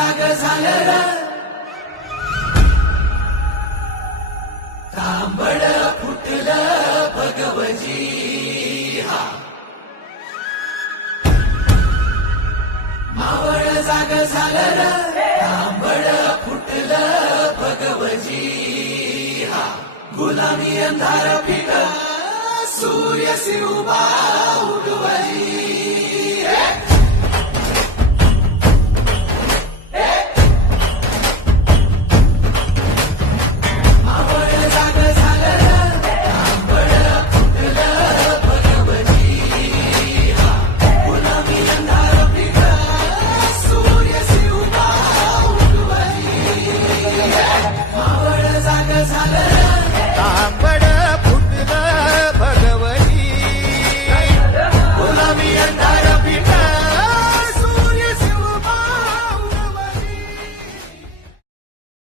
जाग झालं र तांबड फुटलं भगवजी हा मावळ जाग झालं र तांबड फुटलं भगवजी हा गुलामी अंधार फिट सूर्य सिंह